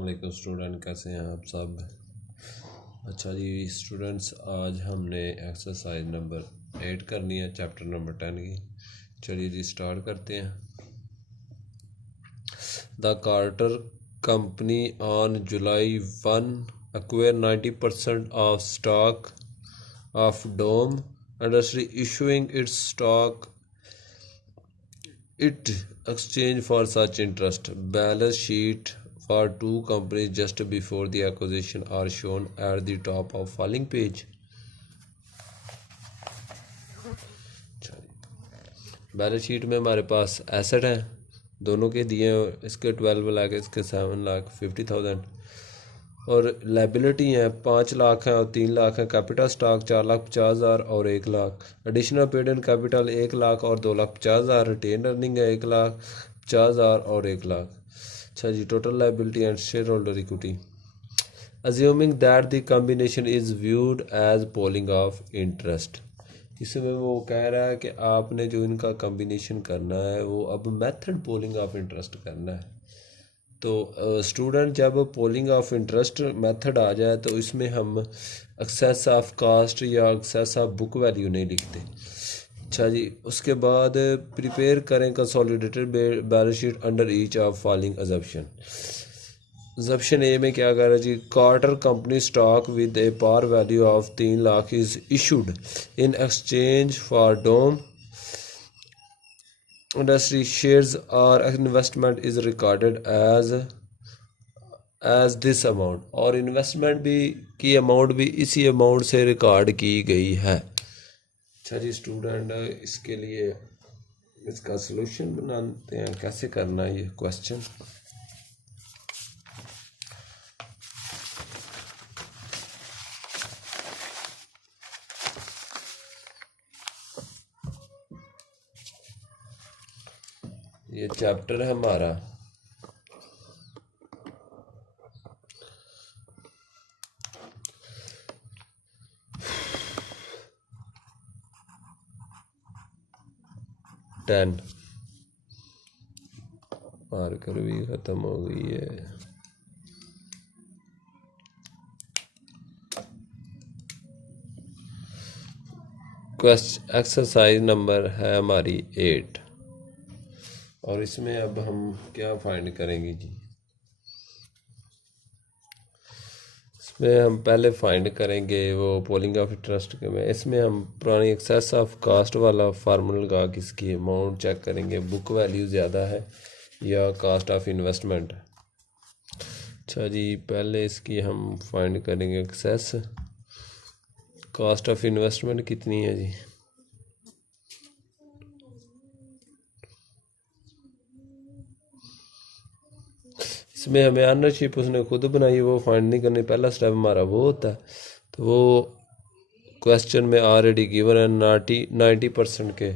वालेकुम स्टूडेंट, कैसे हैं आप सब। अच्छा जी स्टूडेंट्स, आज हमने एक्सरसाइज नंबर 8 करनी है चैप्टर नंबर 10 की। चलिए जी स्टार्ट करते हैं। The Carter company on July 1 acquire 90% of stock of Dome Industry, issuing its stock it exchange for such interest. Balance sheet for two companies just before the acquisition are shown at the top of following page. Balance sheet में हमारे पास asset हैं, दोनों के दिए, इसके 12 लाख, इसके 7,50,000, और liability हैं 5 लाख हैं और 3 लाख हैं। कैपिटल स्टॉक 4,50,000 और 1 lakh. Additional paid in capital 1 lakh और 2,50,000। रिटेन अर्निंग है 1,50,000 और 1 लाख। अच्छा जी, total liability and share holder equity. Assuming that the combination is viewed as pooling of interest. इसमें वो कह रहा है कि आपने जो इनका कॉम्बिनेशन करना है वो अब मेथड पोलिंग ऑफ इंटरेस्ट करना है। तो स्टूडेंट जब पोलिंग ऑफ इंटरेस्ट मेथड आ जाए तो इसमें हम एक्सेस ऑफ कास्ट या एक्सेस ऑफ बुक वैल्यू नहीं लिखते। अच्छा जी, उसके बाद प्रिपेयर करें consolidated balance sheet under each of following assumption. Assumption A में क्या कर रहा है जी, Carter company stock with a par value of 3 lakh is issued in exchange for Dom industry shares और investment is recorded as this amount, और investment भी की अमाउंट भी इसी अमाउंट से रिकॉर्ड की गई है। अच्छा जी स्टूडेंट, इसके लिए इसका सलूशन बनाते हैं, कैसे करना है ये क्वेश्चन। ये चैप्टर है हमारा मार्कर भी ख़त्म हो गई है। एक्सरसाइज नंबर है हमारी 8, और इसमें अब हम क्या फाइंड करेंगे जी। इसमें हम पहले फाइंड करेंगे वो पोलिंग ऑफ इंटरेस्ट के में। इसमें हम पुरानी एक्सेस ऑफ कास्ट वाला फार्मूला लगा के इसकी अमाउंट चेक करेंगे, बुक वैल्यू ज़्यादा है या कास्ट ऑफ इन्वेस्टमेंट। अच्छा जी, पहले इसकी हम फाइंड करेंगे एक्सेस। कास्ट ऑफ इन्वेस्टमेंट कितनी है जी, इसमें हमें ऑनरशिप उसने खुद बनाई, वो फाइंड नहीं करनी, पहला स्टेप हमारा वो होता है। तो वो क्वेश्चन में ऑलरेडी गिवन है 90% के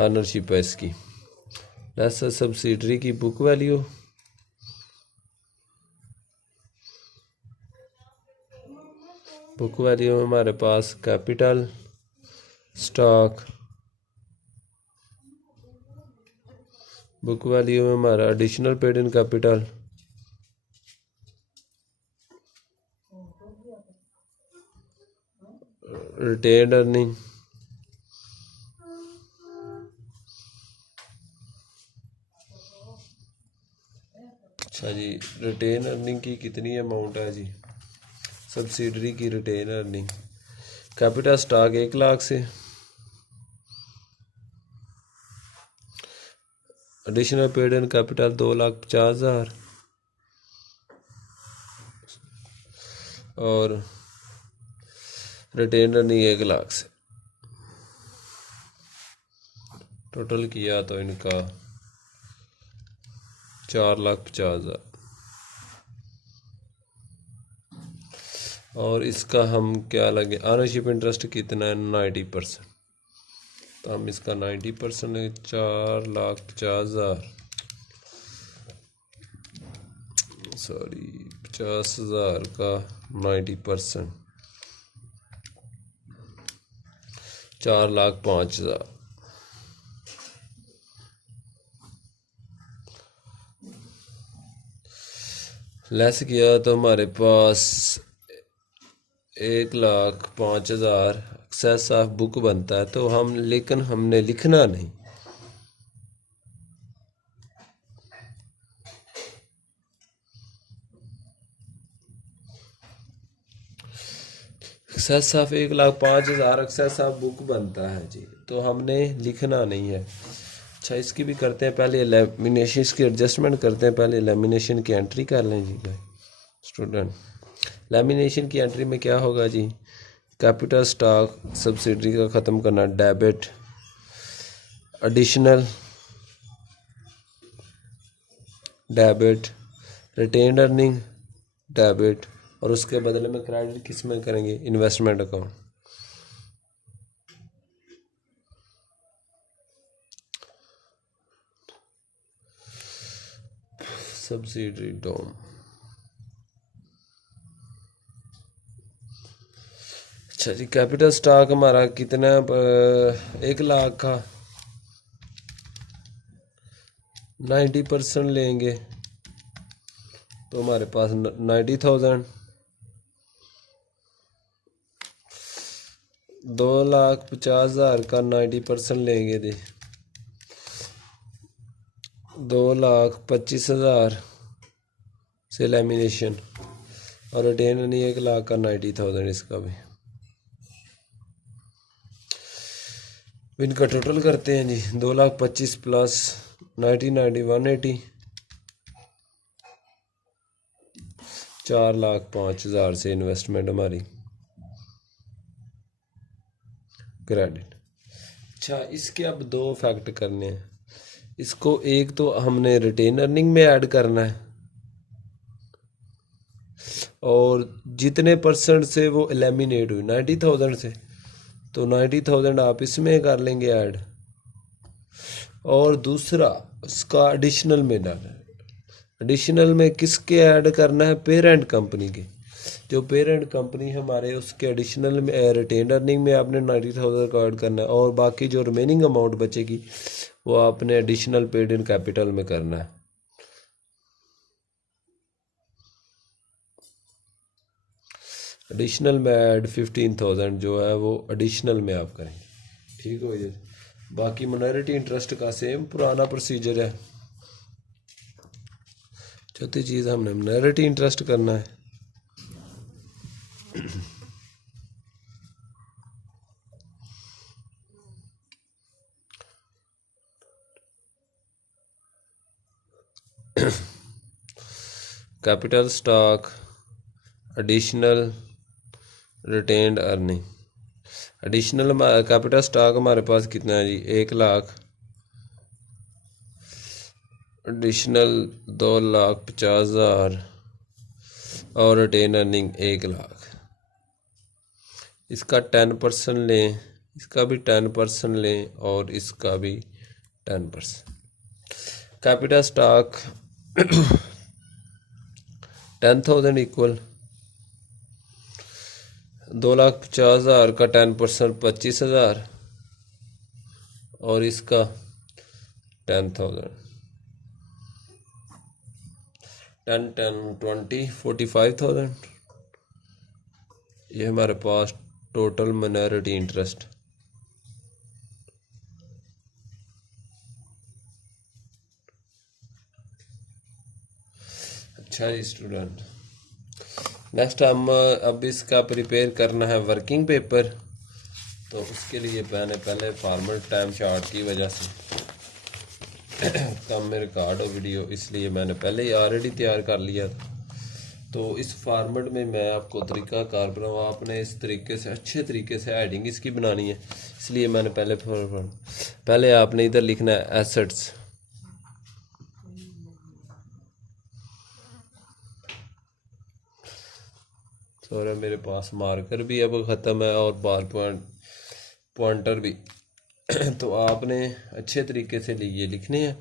ऑनरशिप है इसकी। लेस सब्सिडरी की बुक वैल्यू, बुक वैल्यू में हमारे पास कैपिटल स्टॉक, बुक वैल्यू में हमारा additional paid in capital, retained earning, अच्छा जी रिटेन अर्निंग की कितनी अमाउंट है जी, सब्सिडरी की retain earning. Capital stock 1 lakh से, एडिशनल पेड इन कैपिटल 2,50,000 और रिटेन अर्निंग 1 लाख से। टोटल किया तो इनका 4,50,000, और इसका हम क्या लगे, ऑनरशिप इंटरेस्ट कितना है 90%, तो हम इसका 90% 4,50,000 सॉरी 50,000 का 90% 4,05,000। लेस किया तो हमारे पास 1,05,000 एक्सेस ऑफ बुक बनता है, तो हम लेकिन हमने लिखना नहीं। Excess of 1,05,000 excess of book बनता है जी, तो हमने लिखना नहीं है। अच्छा, इसकी भी करते हैं, पहले लेमिनेशन की एडजस्टमेंट करते हैं। पहले लेमिनेशन की एंट्री कर लें जी स्टूडेंट। लेमिनेशन की एंट्री में क्या होगा जी, कैपिटल स्टॉक सब्सिडरी का ख़त्म करना, debit, additional debit, retained earning debit, और उसके बदले में क्रेडिट किस में करेंगे, इन्वेस्टमेंट अकाउंट। सब्सिडरी डोम। अच्छा जी, कैपिटल स्टॉक हमारा कितना, 1,00,000 का 90% लेंगे तो हमारे पास 90,000। 2,50,000 का 90% लेंगे जी, 2,25,000 से लेमिनेशन, और रिटेन नहीं 1,00,000 का 90,000 इसका भी। इनका टोटल करते हैं जी, 2,25,000 प्लस 90 180, 4,05,000 से इन्वेस्टमेंट हमारी क्रेडिट। अच्छा, इसके अब दो फैक्ट करने हैं। इसको एक तो हमने रिटेन अर्निंग में ऐड करना है, और जितने परसेंट से वो एलिमिनेट हुई 90,000 से, तो 90,000 आप इसमें कर लेंगे ऐड। और दूसरा इसका एडिशनल में डालना है। एडिशनल में किसके ऐड करना है, पेरेंट कंपनी के। जो पेरेंट कंपनी हमारे, उसके एडिशनल में रिटेन अर्निंग में आपने 90,000 का ऐड करना है, और बाकी जो रिमेनिंग अमाउंट बचेगी वो आपने एडिशनल पेड इन कैपिटल में करना है। एडिशनल में ऐड 15,000 जो है वो एडिशनल में आप करेंगे, ठीक हो जाए। बाकी माइनॉरिटी इंटरेस्ट का सेम पुराना प्रोसीजर है। चौथी चीज़, हमने माइनॉरिटी इंटरेस्ट करना है। Capital stock, additional, retained earning. Additional capital stock हमारे पास कितना है जी, 1,00,000। एडिशनल 2,50,000 और रिटेन अर्निंग 1,00,000। इसका 10% लें, इसका भी 10% लें, और इसका भी 10%। कैपिटल स्टॉक 10,000 इक्वल 2,50,000 का 10% 25,000, और इसका 10,000, 10 10 20 45,000। ये हमारे पास टोटल माइनॉरिटी इंटरेस्ट। अच्छा जी स्टूडेंट, नेक्स्ट हम अब इसका प्रिपेयर करना है वर्किंग पेपर। तो उसके लिए मैंने पहले फॉर्मल टाइम चार्ट की वजह से कम में रिकॉर्ड हो वीडियो, इसलिए मैंने पहले ही ऑलरेडी तैयार कर लिया था। तो इस फॉर्मेट में मैं आपको तरीका कार बनाऊँ, आपने इस तरीके से अच्छे तरीके से हेडिंग इसकी बनानी है, इसलिए मैंने पहले आपने इधर लिखना है एसेट्स। सॉरी, मेरे पास मार्कर भी अब ख़त्म है और बार पॉइंटर भी तो आपने अच्छे तरीके से ये लिखने हैं।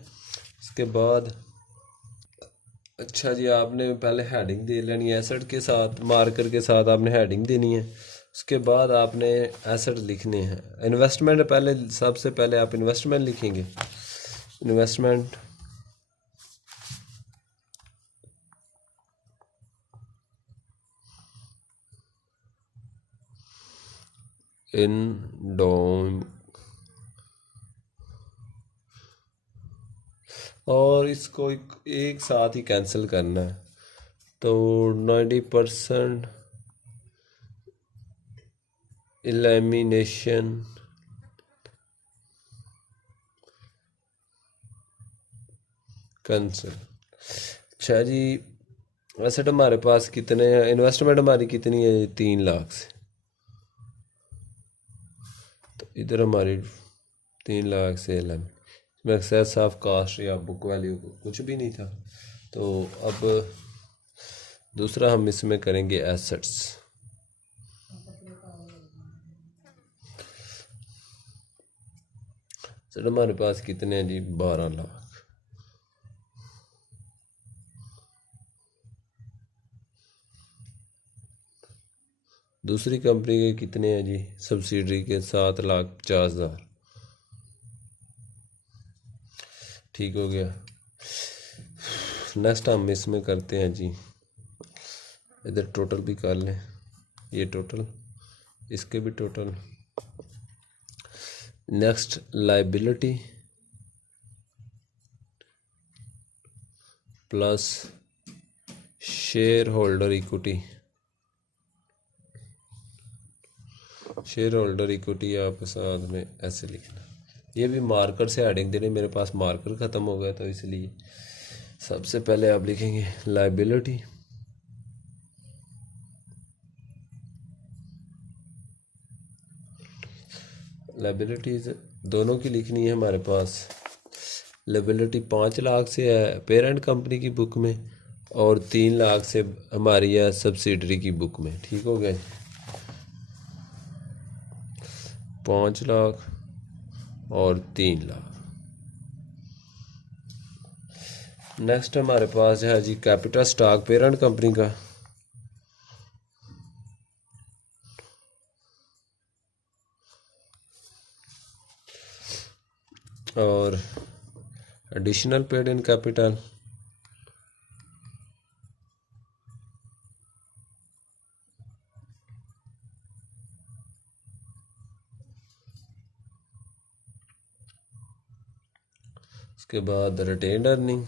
इसके बाद अच्छा जी, आपने पहले हेडिंग दे लेनी है एसेट के साथ, मार्कर के साथ आपने हेडिंग देनी है। उसके बाद आपने एसेट लिखने हैं। इन्वेस्टमेंट पहले, सबसे पहले आप इन्वेस्टमेंट लिखेंगे। इन्वेस्टमेंट इन डोम, और इसको एक साथ ही कैंसिल करना है। तो 90% एलिमिनेशन कैंसिल। अच्छा जी, एसेट हमारे पास कितने हैं, इन्वेस्टमेंट हमारी कितनी है, 3 लाख से। तो इधर हमारी 3 लाख से 11 इसमें एक्सेस ऑफ कास्ट या बुक वैल्यू कुछ भी नहीं था। तो अब दूसरा हम इसमें करेंगे एसेट्स। एसेट हमारे पास कितने हैं जी, 12 लाख। दूसरी कंपनी के कितने हैं जी, सब्सिडरी के 7,50,000। ठीक हो गया। नेक्स्ट हम इसमें करते हैं जी, इधर टोटल भी कर लें, ये टोटल, इसके भी total. Next liability plus share holder equity. Share holder equity आप साथ में ऐसे लिखना। ये भी मार्कर से हेडिंग देने, मेरे पास मार्कर ख़त्म हो गया, तो इसलिए सबसे पहले आप लिखेंगे लाइबिलिटी लाइबिलिटीज दोनों की लिखनी है हमारे पास। लाइबिलिटी 5 लाख से है पेरेंट कंपनी की बुक में, और 3 लाख से हमारी है सब्सिडरी की बुक में। ठीक हो गया, 5 लाख और 3 लाख। नेक्स्ट हमारे पास है जी कैपिटल स्टॉक पेरेंट कंपनी का। और एडिशनल पेड इन कैपिटल, उसके बाद रिटेन्ड अर्निंग,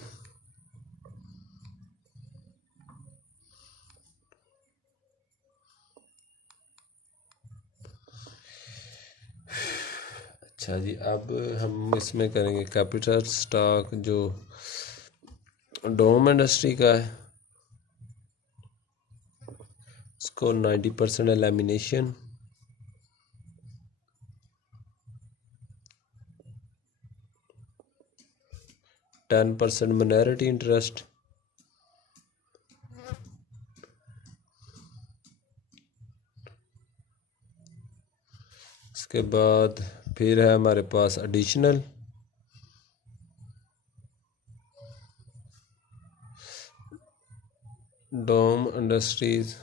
अच्छा जी। अब हम इसमें करेंगे कैपिटल स्टॉक जो डोम इंडस्ट्री का है, उसको 90% एलिमिनेशन, 10% माइनॉरिटी इंटरेस्ट, उसके बाद फिर है हमारे पास एडिशनल, डोम इंडस्ट्रीज,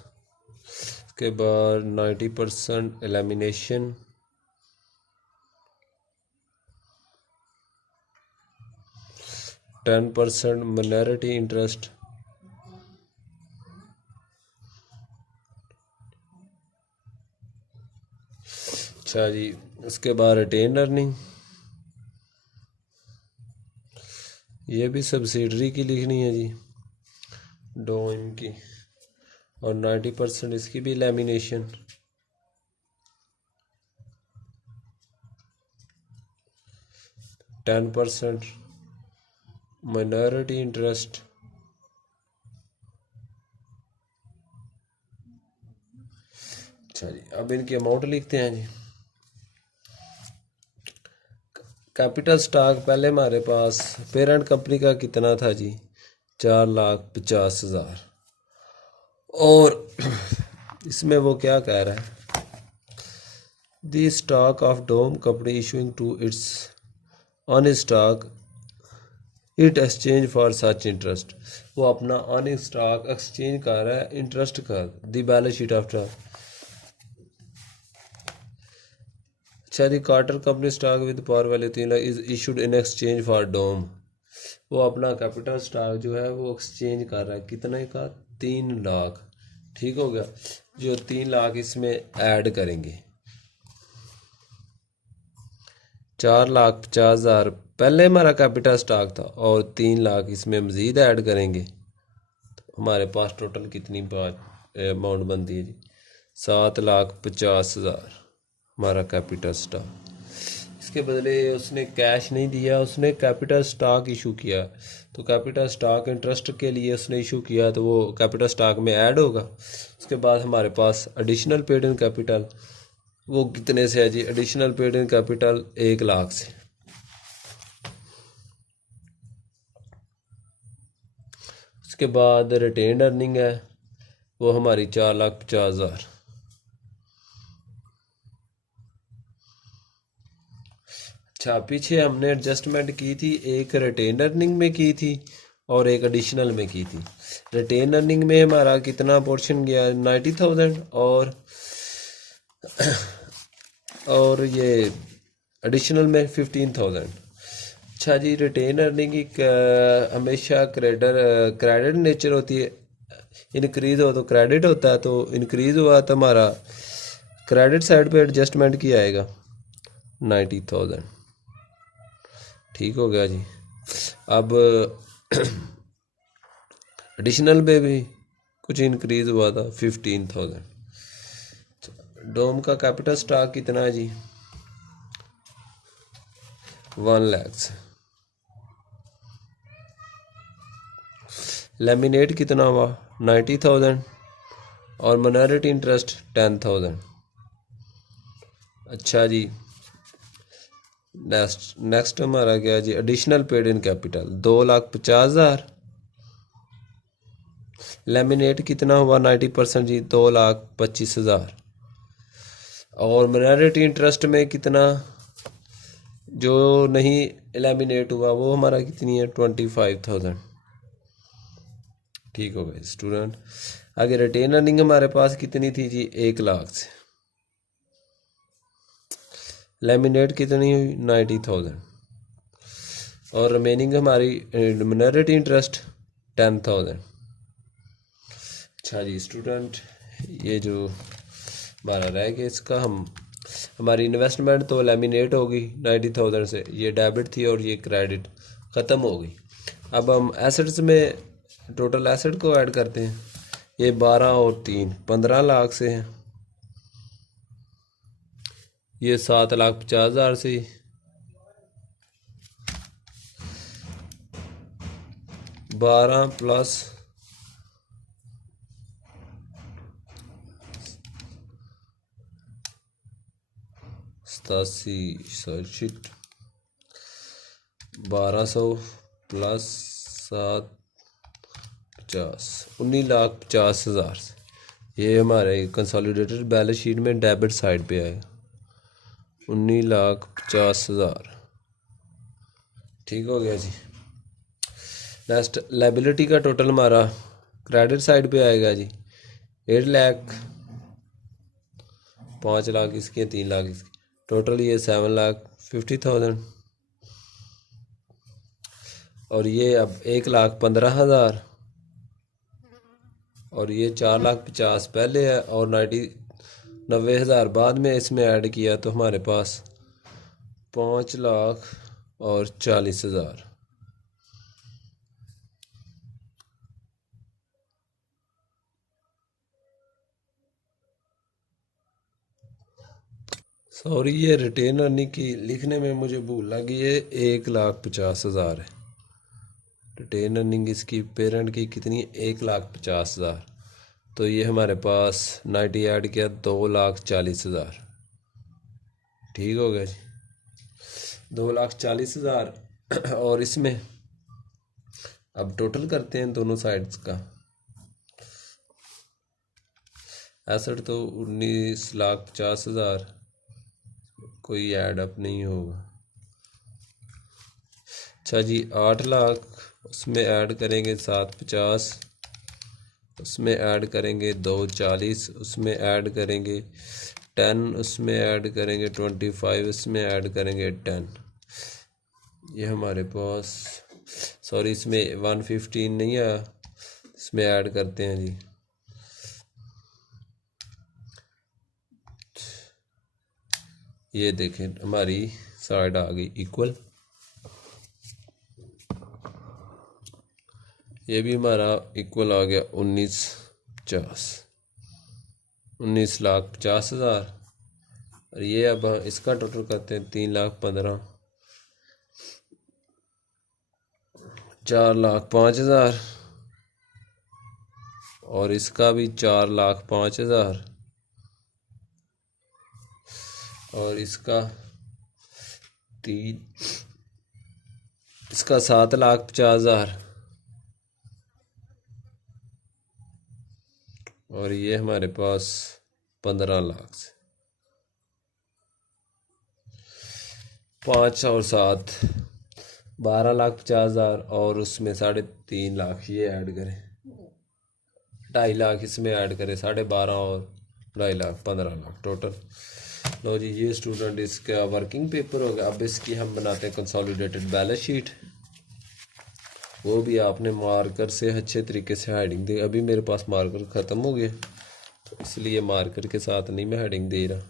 उसके बाद 90% एलिमिनेशन, 10% माइनॉरिटी इंटरेस्ट, अच्छा जी। उसके बाद रिटेन अर्निंग, ये भी सब्सिडरी की लिखनी है जी, डोम की, और 90% इसकी भी लैमिनेशन, 10% माइनॉरिटी इंटरेस्ट, अच्छा जी। अब इनकी अमाउंट लिखते हैं जी। कैपिटल स्टॉक पहले हमारे पास पेरेंट कंपनी का कितना था जी, 4,50,000, और इसमें वो क्या कह रहा है, the stock of Dom company issuing to its own stock it exchange for such interest. वो अपना ऑन स्टॉक एक्सचेंज कर रहा है इंटरेस्ट का, दी बैलेंस शीट आफ्टर। अच्छा जी, Carter company stock with power value 3 lakh is issued in exchange for Dom. वो अपना कैपिटल स्टॉक जो है वो एक्सचेंज कर रहा है, कितने का, 3 लाख। ठीक हो गया, जो 3 लाख इसमें ऐड करेंगे, 4,50,000 पहले हमारा कैपिटल स्टॉक था और 3 लाख इसमें मज़ीद ऐड करेंगे तो हमारे पास टोटल कितनी अमाउंट बनती है जी? 7,50,000 हमारा कैपिटल स्टॉक। इसके बदले उसने कैश नहीं दिया, उसने कैपिटल स्टॉक इशू किया। तो कैपिटल स्टॉक इंटरेस्ट के लिए उसने इशू किया तो वो कैपिटल स्टॉक में ऐड होगा। उसके बाद हमारे पास एडिशनल पेड इन कैपिटल, वो कितने से है जी? Additional paid in capital 1 lakh से। उसके बाद रिटेन्ड अर्निंग है, वो हमारी 4,50,000। अच्छा, पीछे हमने एडजस्टमेंट की थी, एक रिटेन अर्निंग में की थी और एक एडिशनल में की थी। रिटेन अर्निंग में हमारा कितना पोर्शन गया? 90,000 और ये एडिशनल में 15,000। अच्छा जी, रिटेन अर्निंग की हमेशा क्रेडिट नेचर होती है। इंक्रीज हो तो क्रेडिट होता है, तो इंक्रीज हुआ तो हमारा क्रेडिट साइड पे एडजस्टमेंट किया आएगा 90,000। ठीक हो गया जी। अब एडिशनल पे भी कुछ इंक्रीज हुआ था 15,000। डोम का कैपिटल स्टॉक कितना है जी? 1 लाख। लेमिनेट कितना हुआ? 90,000 और माइनॉरिटी इंटरेस्ट 10,000। अच्छा जी, नेक्स्ट हमारा क्या जी? Additional paid in capital 2,50,000। लेमिनेट कितना हुआ? 90% जी, 2,25,000। और माइनॉरिटी इंटरेस्ट में कितना जो नहीं लेमिनेट हुआ वो हमारा कितनी है? 25,000। ठीक हो गया स्टूडेंट। आगे रिटेन अर्निंग हमारे पास कितनी थी जी? 1 लाख से। लेमिनेट कितनी हुई? 90,000। और रिमेनिंग हमारी माइनॉरिटी इंटरेस्ट 10,000। अच्छा जी स्टूडेंट, ये जो हमारा रह गया इसका हमारी इन्वेस्टमेंट तो लेमिनेट होगी 90,000 से, ये डेबिट थी और ये क्रेडिट ख़त्म हो गई। अब हम एसेट्स में टोटल एसेट को ऐड करते हैं। ये 12 और 3 15 लाख से हैं। ये 7,50,000 से, 12 प्लस 87 1200 प्लस 750 19,50,000 से। ये हमारे कंसोलिडेटेड बैलेंस शीट में डेबिट साइड पे आएगा 19,50,000। ठीक हो गया जी। नेक्स्ट लाइबिलिटी का टोटल हमारा क्रेडिट साइड पे आएगा जी 8 लाख, 5 लाख इसके, 3 लाख इसके, टोटल ये 7,50,000। और ये अब 1,15,000 और ये 4,50,000 पहले है और 90,000 बाद में इसमें ऐड किया तो हमारे पास 5,40,000। सॉरी, ये रिटेन अर्निंग की लिखने में मुझे भूल लगी, ये 1,50,000 है। रिटेन अर्निंग इसकी पेरेंट की कितनी है? 1,50,000। तो ये हमारे पास 90 ऐड किया 2,40,000। ठीक हो गया जी, 2,40,000। और इसमें अब टोटल करते हैं दोनों साइड्स का। एसेट तो 19,50,000, कोई ऐड अप नहीं होगा। अच्छा जी, 8 लाख, उसमें ऐड करेंगे 750, उसमें ऐड करेंगे 240, उसमें ऐड करेंगे 10, उसमें ऐड करेंगे 25, उसमें ऐड करेंगे 10। ये हमारे पास, सॉरी इसमें 115 नहीं है, इसमें ऐड करते हैं जी। ये देखें हमारी साइड आ गई इक्वल। ये भी हमारा इक्वल आ गया 19,50,000। और ये अब इसका टोटल करते हैं 3,15,000, 4,05,000 और इसका भी 4,05,000 और इसका 7,50,000 और ये हमारे पास 15 लाख से 5 और 7 12,50,000 और उसमें 3.5 ये ऐड करें, 2.5 लाख इसमें ऐड करें, 12.5 और 2.5 लाख 15 लाख टोटल। लो जी, ये स्टूडेंट इसका वर्किंग पेपर हो गया। अब इसकी हम बनाते हैं कंसोलिडेटेड बैलेंस शीट। वो भी आपने मार्कर से अच्छे तरीके से हेडिंग दे। अभी मेरे पास मार्कर ख़त्म हो गया तो इसलिए मार्कर के साथ नहीं मैं हेडिंग दे रहा,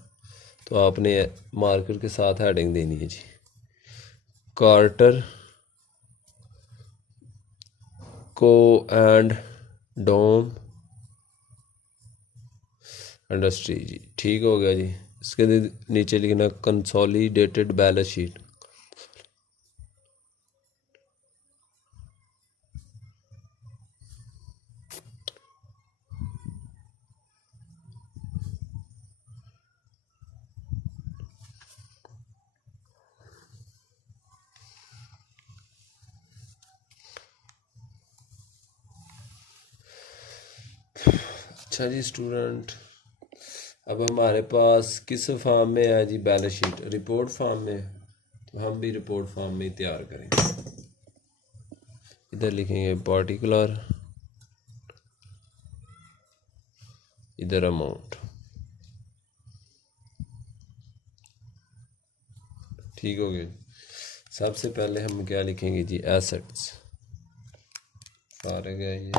तो आपने मार्कर के साथ हेडिंग देनी है जी। कार्टर को एंड डोम इंडस्ट्री जी, ठीक हो गया जी। इसके नीचे लिखना कंसोलिडेटेड बैलेंस शीट। अच्छा जी स्टूडेंट, अब हमारे पास किस फॉर्म में है जी बैलेंस शीट? रिपोर्ट फॉर्म में। तो हम भी रिपोर्ट फॉर्म में तैयार करेंगे। इधर लिखेंगे पार्टिकुलर, इधर अमाउंट, ठीक हो गया। सबसे पहले हम क्या लिखेंगे जी? एसेट्स। सारे गए ये।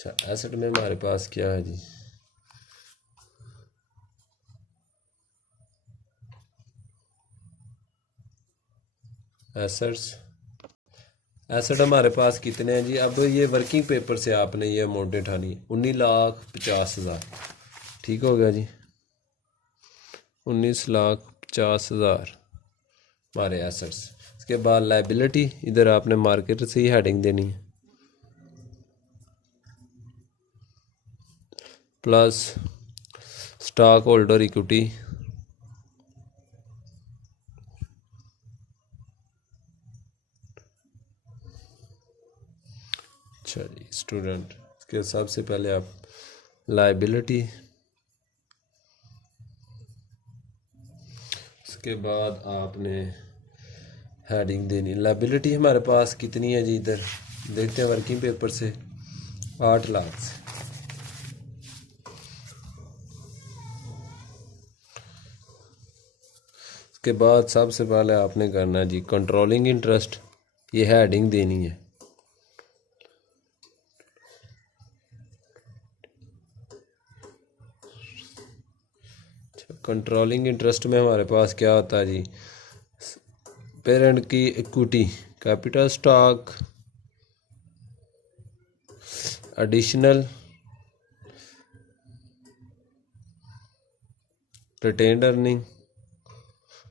अच्छा, एसेट में हमारे पास क्या है जी? एसेट हमारे पास कितने हैं जी? अब ये वर्किंग पेपर से आपने ये अमाउंट उठानी है। 19,50,000, ठीक हो गया जी। 19,50,000 हमारे एसेट्स। इसके बाद लाइबिलिटी, इधर आपने मार्केट से ही हेडिंग देनी है, प्लस स्टॉक होल्डर इक्विटी, अच्छा जी स्टूडेंट, इसके सबसे पहले आप लाइबिलिटी, इसके बाद आपने हेडिंग देनी। लाइबिलिटी हमारे पास कितनी है जी? इधर देखते हैं वर्किंग पेपर से, 8 लाख से। इसके बाद सबसे पहले आपने करना है जी कंट्रोलिंग इंटरेस्ट, ये हेडिंग देनी है। कंट्रोलिंग इंटरेस्ट में हमारे पास क्या होता है जी? पेरेंट की equity, capital stock, additional, retained earning,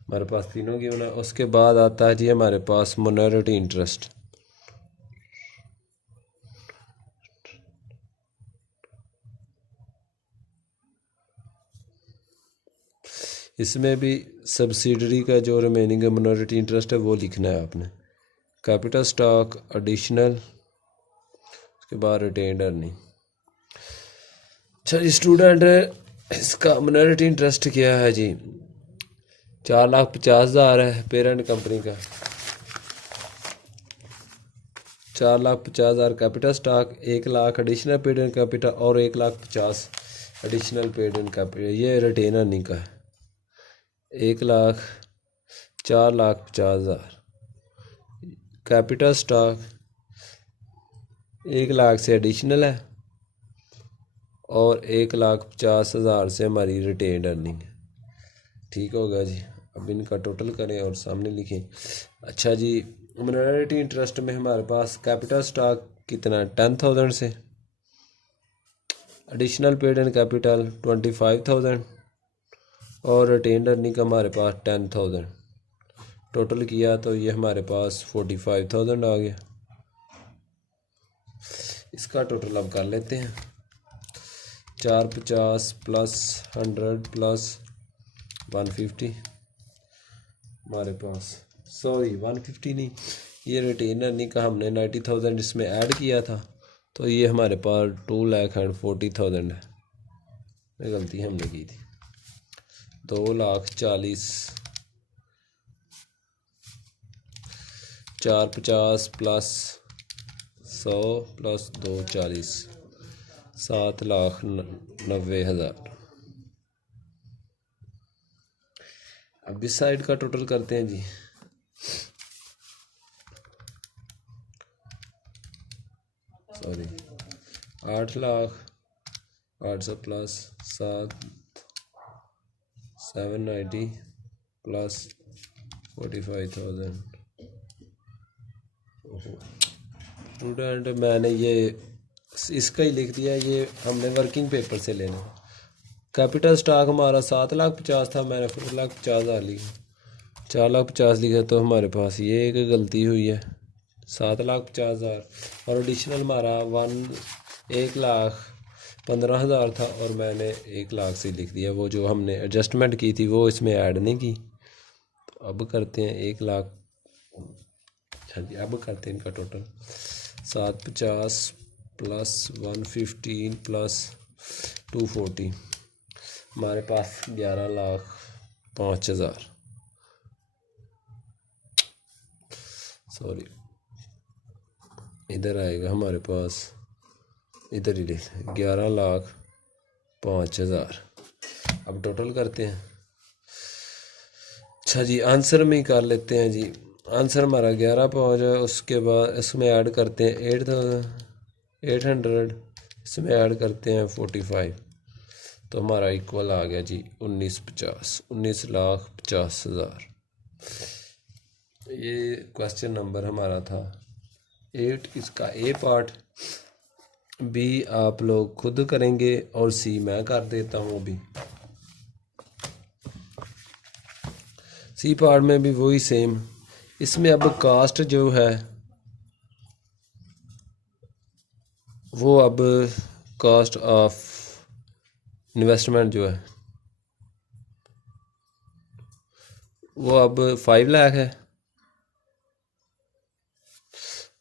हमारे पास तीनों की बना। उसके बाद आता है जी हमारे पास माइनॉरिटी इंटरेस्ट। इसमें भी सब्सिडरी का जो रिमेनिंग है माइनॉरिटी इंटरेस्ट है वो लिखना है आपने। कैपिटल स्टॉक, एडिशनल, उसके बाद रिटेन्ड अर्निंग। अच्छा जी स्टूडेंट, इसका माइनॉरिटी इंटरेस्ट क्या है जी? 4,50,000 है पेरेंट कंपनी का, 4,50,000 capital stock, 1 lakh additional paid in capital और 1,50,000 एडिशनल पेड इन कैपिटल। ये रिटेन अर्निंग का है। 4,50,000 कैपिटल स्टॉक, 1 लाख से एडिशनल है और 1,50,000 से हमारी रिटेन्ड अर्निंग है। ठीक होगा जी। अब इनका टोटल करें और सामने लिखें। अच्छा जी, मिनॉरिटी इंटरेस्ट में हमारे पास कैपिटल स्टॉक कितना है 10,000 से, एडिशनल पेड एंड कैपिटल 25,000 और रिटेन्ड अर्निंग हमारे पास 10,000। टोटल किया तो ये हमारे पास 45,000 आ गया। इसका टोटल अब कर लेते हैं। 450 प्लस 100 प्लस 150 हमारे पास, सॉरी 150 नहीं, ये रिटेन अर्निंग का हमने 90,000 इसमें ऐड किया था, तो ये हमारे पास 2,40,000 है। ये गलती हमने की थी। 2,40,000 450 प्लस 100 प्लस 240 7,90,000। अब इस साइड का टोटल करते हैं जी। Sorry 8,00,800 plus 790 plus 45,000। स्टूडेंट मैंने ये इसका ही लिख दिया, ये हमने वर्किंग पेपर से लेना। कैपिटल स्टॉक हमारा 7,50,000 था, मैंने 4,50,000 लिखा, 4,50,000 लिखा, तो हमारे पास ये एक गलती हुई है 7,50,000। और एडिशनल हमारा 1,15,000 था और मैंने 1,00,000 से लिख दिया। वो जो हमने एडजस्टमेंट की थी वो इसमें ऐड नहीं की। तो अब करते हैं 1,00,000। हाँ जी, अब करते हैं इनका टोटल। 750 प्लस 115 प्लस 240 हमारे पास 11,05,000। सॉरी, इधर आएगा हमारे पास, इधर ही लिख 11,05,000। अब टोटल करते हैं। अच्छा जी, आंसर में ही कर लेते हैं जी। आंसर हमारा 11,05,000 है। उसके बाद इसमें ऐड करते हैं 8,800, इसमें ऐड करते हैं 45, तो हमारा इक्वल आ गया जी 19,50,000। ये क्वेश्चन नंबर हमारा था 8। इसका ए पार्ट, बी आप लोग खुद करेंगे और सी मैं कर देता हूँ अभी। सी पार्ट में भी वही सेम। इसमें अब कास्ट जो है वो अब कास्ट ऑफ इन्वेस्टमेंट जो है वो अब 5 लाख है।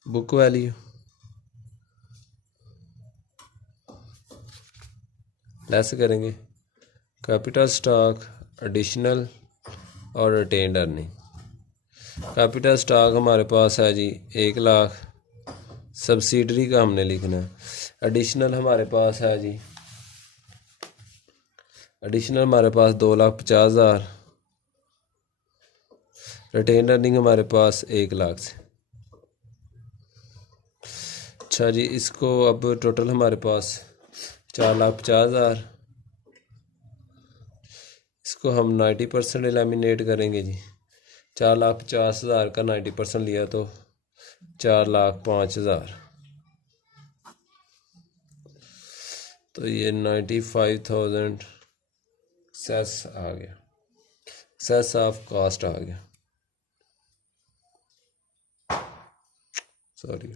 बुक वैल्यू लेस करेंगे कैपिटल स्टॉक, एडिशनल और रिटेन्ड अर्निंग। कैपिटल स्टॉक हमारे पास है जी 1,00,000, सब्सिडरी का हमने लिखना है। एडिशनल हमारे पास है जी, एडिशनल हमारे पास 2,50,000। रिटेन्ड अर्निंग हमारे पास 1,00,000 से। अच्छा जी, इसको अब टोटल हमारे पास 4,50,000। इसको हम 90% एलिमिनेट करेंगे जी। 4,50,000 का 90% लिया तो 4,05,000, तो ये 95,000 सेस आ गया, सेस ऑफ कास्ट आ गया। सॉरी,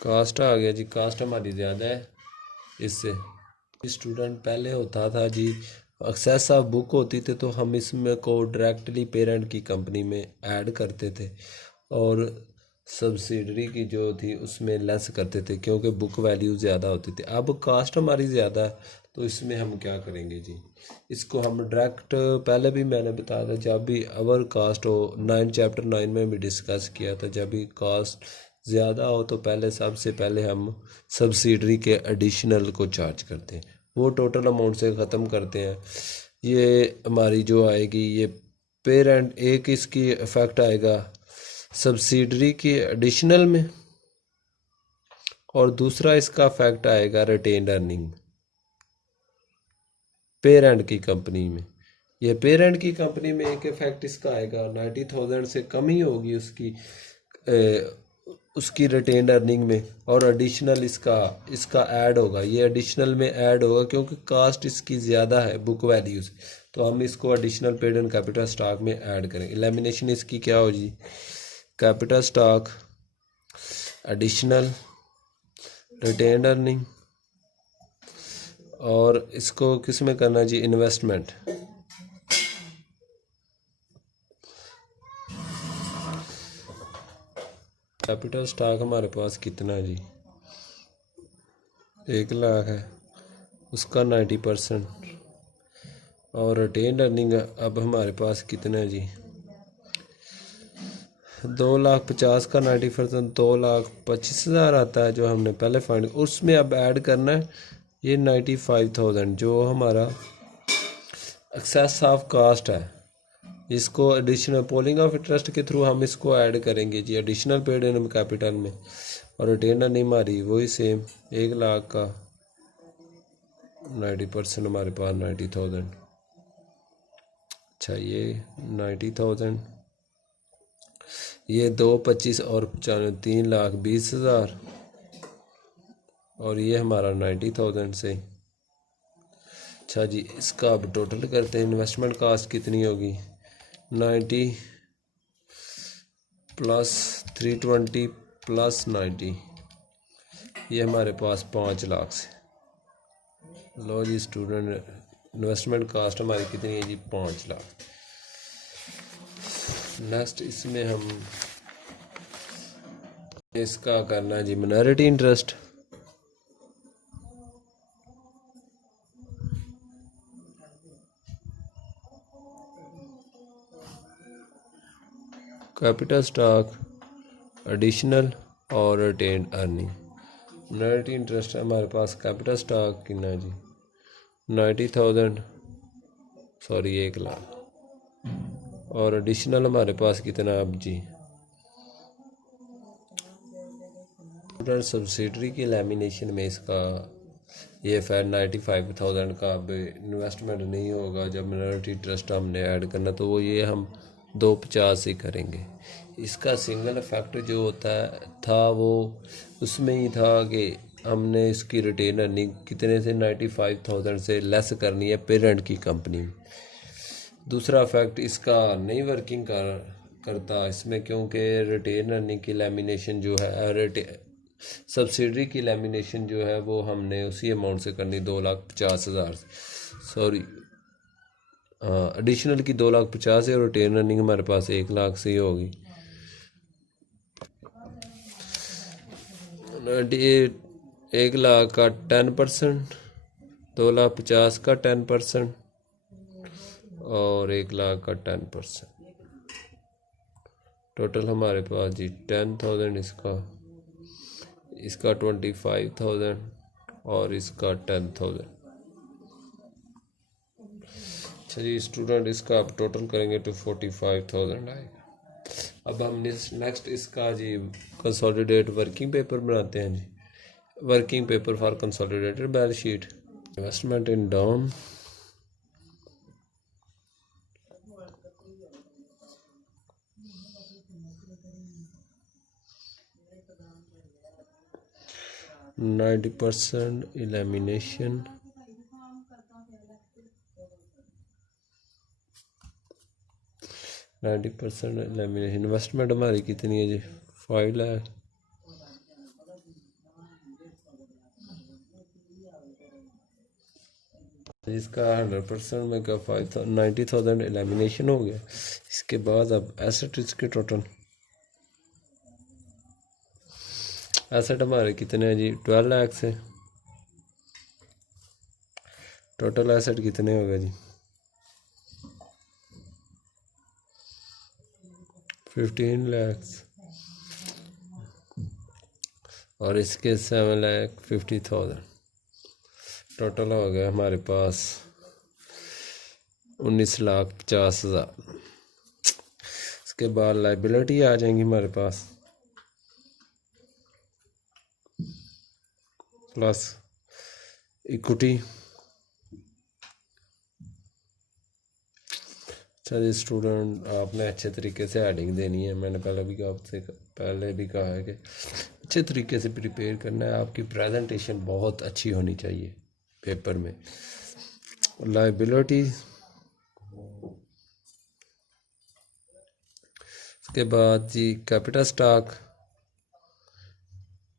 कास्ट आ गया जी। कास्ट हमारी ज़्यादा है इससे। स्टूडेंट पहले होता था जी एक्सेस ऑफ बुक होती थी तो हम इसमें को डायरेक्टली पेरेंट की कंपनी में ऐड करते थे और सब्सिडरी की जो थी उसमें लेस करते थे क्योंकि बुक वैल्यू ज़्यादा होती थी। अब कास्ट हमारी ज़्यादा है तो इसमें हम क्या करेंगे जी, इसको हम डायरेक्ट, पहले भी मैंने बताया था जब भी अवर कास्ट हो, चैप्टर 9 में भी डिस्कस किया था, जब भी कास्ट ज़्यादा हो तो पहले सबसे पहले हम सब्सिडरी के एडिशनल को चार्ज करते हैं, वो टोटल अमाउंट से ख़त्म करते हैं। ये हमारी जो आएगी ये पेरेंट एक इसकी इफ़ेक्ट आएगा सब्सिडरी की एडिशनल में, और दूसरा इसका इफेक्ट आएगा रिटेन्ड अर्निंग में, पेरेंट की कंपनी में। ये पेरेंट की कंपनी में एक इफेक्ट इसका आएगा, 90,000 से कम ही होगी उसकी रिटेन्ड अर्निंग में, और एडिशनल इसका ऐड होगा। ये एडिशनल में ऐड होगा क्योंकि कास्ट इसकी ज़्यादा है बुक वैल्यू से, तो हम इसको additional paid and capital stock में ऐड करेंगे। एलिमिनेशन इसकी क्या होगी, capital stock, additional, retained earning, और इसको किस में करना जी, इन्वेस्टमेंट। कैपिटल स्टॉक हमारे पास कितना है जी, 1 लाख है, उसका 90%, और रिटेन्ड अर्निंग अब हमारे पास कितना है जी, 2,50,000 का 90%, 2,25,000 आता है जो हमने पहले फाइंड, उसमें अब ऐड करना है ये 95,000 जो हमारा एक्सेस ऑफ कास्ट है। इसको एडिशनल पोलिंग ऑफ इंटरेस्ट के थ्रू हम इसको ऐड करेंगे जी एडिशनल पेड इन कैपिटल में, और रिटेन अर्निंग हमारी वही सेम 1 लाख का 90% हमारे पास 90,000। अच्छा ये 90,000, ये 2,25,000 और 3,20,000, और ये हमारा 90,000 से। अच्छा जी इसका अब टोटल करते हैं, इन्वेस्टमेंट कास्ट कितनी होगी, 90 प्लस 320 प्लस 90, ये हमारे पास 5 लाख से। लो जी स्टूडेंट, इन्वेस्टमेंट कास्ट हमारी कितनी है जी, 5 लाख। नेक्स्ट इसमें हम इसका करना जी minority interest. Capital stock, additional और रिटेन्ड अर्निंग। मिनॉरिटी इंटरेस्ट हमारे पास कैपिटल स्टॉक कितना जी, 90,000, सॉरी 1 लाख, और एडिशनल हमारे पास कितना अब जी, सब्सिडरी की लैमिनेशन में इसका ये फैर 95,000 का अब इन्वेस्टमेंट नहीं होगा। जब मिनॉरिटी ट्रस्ट हमने ऐड करना तो वो ये हम 250 ही करेंगे। इसका सिंगल इफेक्ट जो होता था वो उसमें ही था कि हमने इसकी रिटेन अर्निंग कितने से 95,000 से लेस करनी है पेरेंट की कंपनी में। दूसरा इफेक्ट इसका नहीं वर्किंग करता इसमें, क्योंकि रिटेन अर्निंग की लैमिनेशन जो है सब्सिडरी की लैमिनेशन जो है वो हमने उसी अमाउंट से करनी, 2,50,000, सॉरी हाँ एडिशनल की 2,50,000 और रिटेन अर्निंग हमारे पास 1 लाख से ही होगी। 1 लाख का 10%, 2,50,000 का 10%, और 1 लाख का 10%, टोटल हमारे पास जी 10,000, इसका 25,000 और इसका 10,000। अच्छा जी स्टूडेंट इसका आप टोटल करेंगे तो 45,000 आएगा। अब हम नेक्स्ट इसका जी कंसोलिडेट वर्किंग पेपर बनाते हैं जी, working paper for consolidated balance sheet. Investment in Dom, %, elimination, investment हमारी कितनी है जी, 5 लाख। इसका 100% में का 90,000 एलिमिनेशन हो गया। इसके बाद अब एसेट इसके टोटल एसेट हमारे कितने हैं जी, 12 लाख से। टोटल एसेट कितने हो गए जी, 15 लाख, और इसके 7,50,000, टोटल हो गया हमारे पास 19,50,000। इसके बाद लाइबिलिटी आ जाएंगी हमारे पास, प्लस इक्विटी। अच्छा जी स्टूडेंट, आपने अच्छे तरीके से हेडिंग देनी है। मैंने पहले भी कहा है कि अच्छे तरीके से प्रिपेयर करना है। आपकी प्रेजेंटेशन बहुत अच्छी होनी चाहिए पेपर में। लाइबिलिटी, उसके बाद जी capital stock,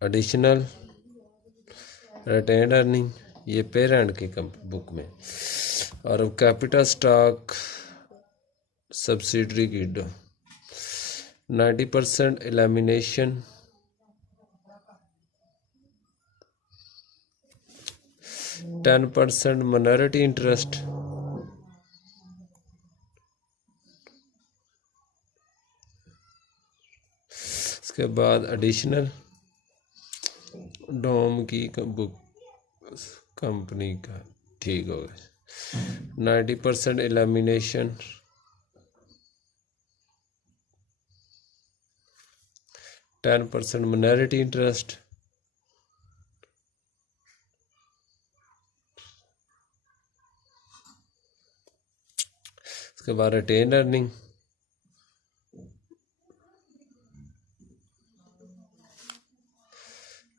additional, retain earning, ये पेरेंट की बुक में। और अब कैपिटल स्टॉक सब्सिडरी की 90% एलिमिनेशन, 10% माइनॉरिटी इंटरेस्ट, उसके बाद एडिशनल डोम की बुक कंपनी का, ठीक हो गया। 90% एलिमिनेशन, 10% माइनॉरिटी इंटरेस्ट, उसके बाद retain earning,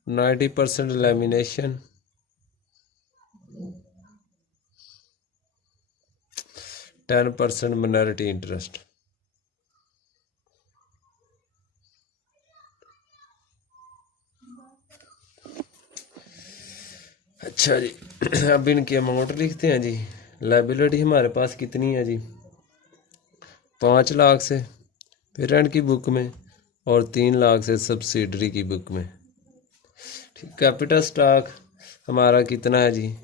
ninety percent elimination, 10% minority interest. अच्छा जी, अब इनकी अमाउंट लिखते हैं जी। लाइबिलिटी हमारे पास कितनी है जी, 5 लाख से पेरेंट की बुक में और 3 लाख से सब्सिडरी की बुक में। ठीक, कैपिटल स्टॉक हमारा कितना है जी,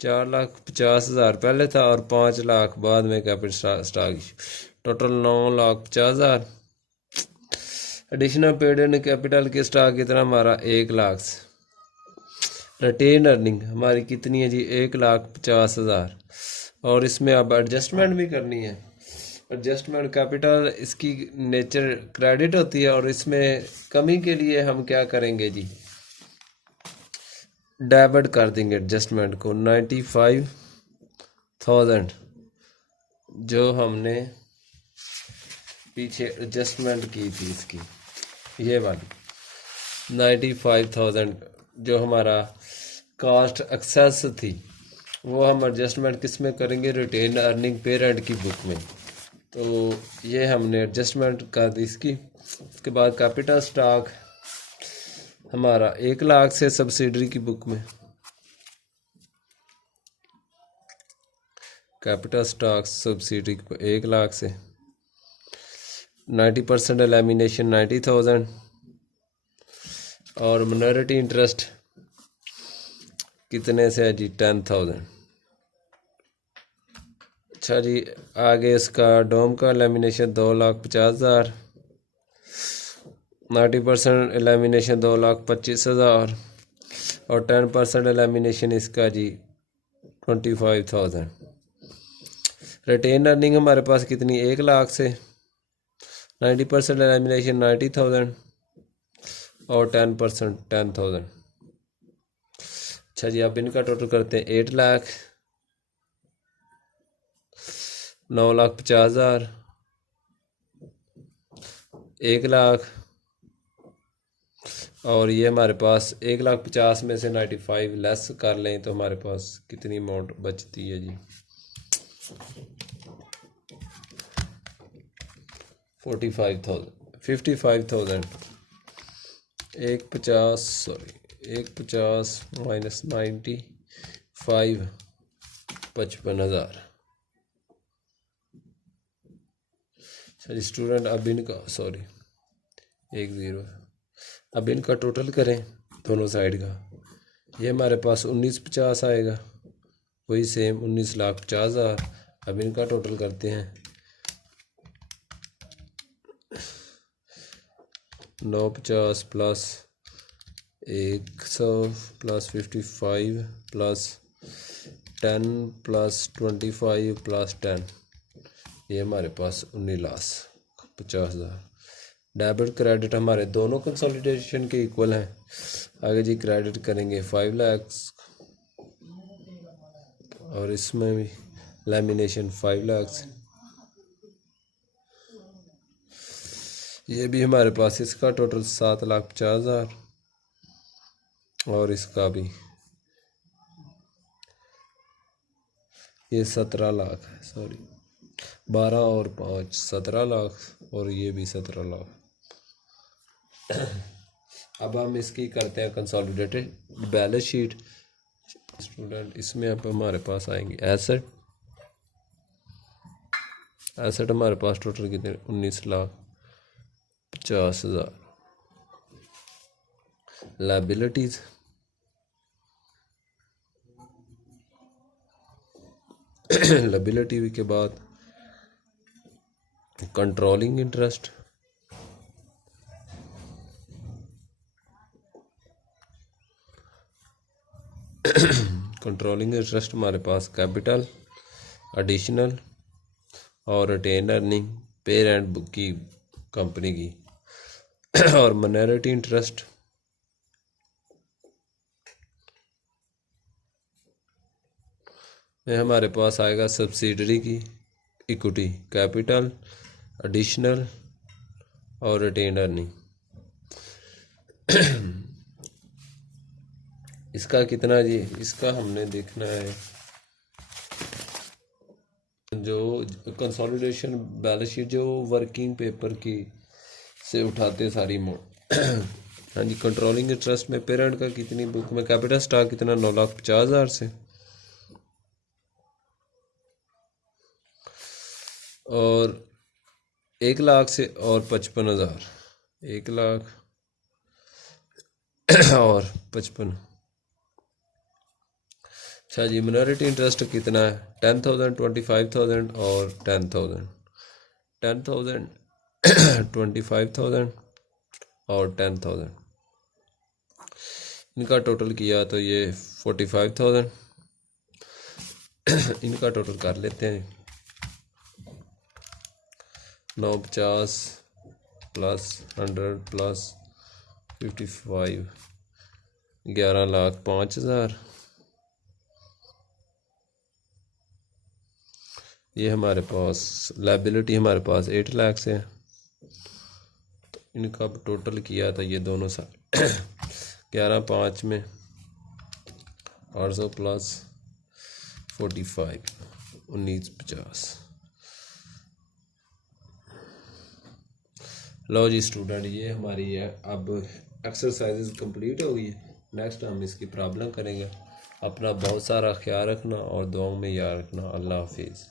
4,50,000 पहले था और 5 लाख बाद में capital stock, total 9,50,000। Additional paid in capital के स्टॉक कितना हमारा, 1 लाख से। रिटेन अर्निंग हमारी कितनी है जी, 1,50,000। और इसमें अब एडजस्टमेंट भी करनी है। एडजस्टमेंट कैपिटल इसकी नेचर क्रेडिट होती है और इसमें कमी के लिए हम क्या करेंगे जी, डेबिट कर देंगे एडजस्टमेंट को 95,000 जो हमने पीछे एडजस्टमेंट की थी इसकी, ये वाली 95,000 जो हमारा कास्ट एक्सेस थी, वो हम एडजस्टमेंट किस में करेंगे, रिटेन अर्निंग पेरेंट की बुक में। तो ये हमने एडजस्टमेंट कर दी इसकी। उसके बाद कैपिटल स्टॉक हमारा 1 लाख से सब्सिडरी की बुक में। कैपिटल स्टॉक सब्सिडरी 1 लाख से, 90% एलिमिनेशन 90,000 और माइनॉरिटी इंटरेस्ट कितने से है जी, 10,000। अच्छा जी, आगे इसका डोम का एलिमिनेशन 2,50,000, 90% एलिमिनेशन 2,25,000 और 10% एलिमिनेशन इसका जी 25,000। रिटेन अर्निंग हमारे पास कितनी, 1 लाख से, 90% एलिमिनेशन 90,000 और 10% 10,000। अच्छा जी, अब इनका टोटल करते हैं 8 लाख, 9,50,000, 1 लाख और ये हमारे पास 1,50,000 में से 95 लेस कर लें तो हमारे पास कितनी अमाउंट बचती है जी, 55,000। 1,50 माइनस 95, 55,000। अच्छा स्टूडेंट, अब इनका 10, अब इनका टोटल करें दोनों साइड का, ये हमारे पास 19,50 आएगा, वही सेम 19,50,000। अब इनका टोटल करते हैं, 950 plus 100 plus 55 plus 10 plus 25 plus 10, ये हमारे पास 19 लाख 50,000। डेबिट क्रेडिट हमारे दोनों कंसोलिडेशन के इक्वल हैं। आगे जी क्रेडिट करेंगे 5 लाख और इसमें भी लैमिनेशन 5 लाख। ये भी हमारे पास इसका टोटल 7,50,000 और इसका भी ये 17 लाख है, सॉरी 12 और 5 17 लाख और ये भी 17 लाख। अब हम इसकी करते हैं कंसोलिडेटेड बैलेंस शीट स्टूडेंट। इसमें अब हमारे पास आएंगे एसेट हमारे पास टोटल कितने 19,50,000। लायबिलिटीज लायबिलिटी के बाद कंट्रोलिंग इंटरेस्ट कंट्रोलिंग इंटरेस्ट हमारे पास कैपिटल एडिशनल और रिटेन अर्निंग पेरेंट बुक की कंपनी की और माइनॉरिटी इंटरेस्ट में हमारे पास आएगा सब्सिडरी की इक्विटी कैपिटल एडिशनल और रिटेन अर्निंग। इसका कितना जी, इसका हमने देखना है जो कंसोलिडेशन बैलेंस शीट जो वर्किंग पेपर की से उठाते सारी हाँ जी। कंट्रोलिंग इंटरेस्ट में पेरेंट का कितनी बुक में कैपिटल स्टॉक कितना 9,50,000 से और 1 लाख से और 55,000 1 लाख और 55। अच्छा जी मिनोरिटी इंटरेस्ट कितना है 10,000 25,000 और 10,000 10,000 25,000 और 10,000 इनका टोटल किया तो ये 45,000। इनका टोटल कर लेते हैं 950 प्लस 100 प्लस 55 11,05,000। ये हमारे पास लायबिलिटी हमारे पास 8 लाख से है। तो इनका टोटल किया था ये दोनों साल 11,05 में 800 प्लस 45 19,50। लो जी स्टूडेंट ये हमारी है अब एक्सरसाइजेज कंप्लीट हो गई है। नेक्स्ट हम इसकी प्रॉब्लम करेंगे। अपना बहुत सारा ख्याल रखना और दुआओं में याद रखना। अल्लाह हाफिज़।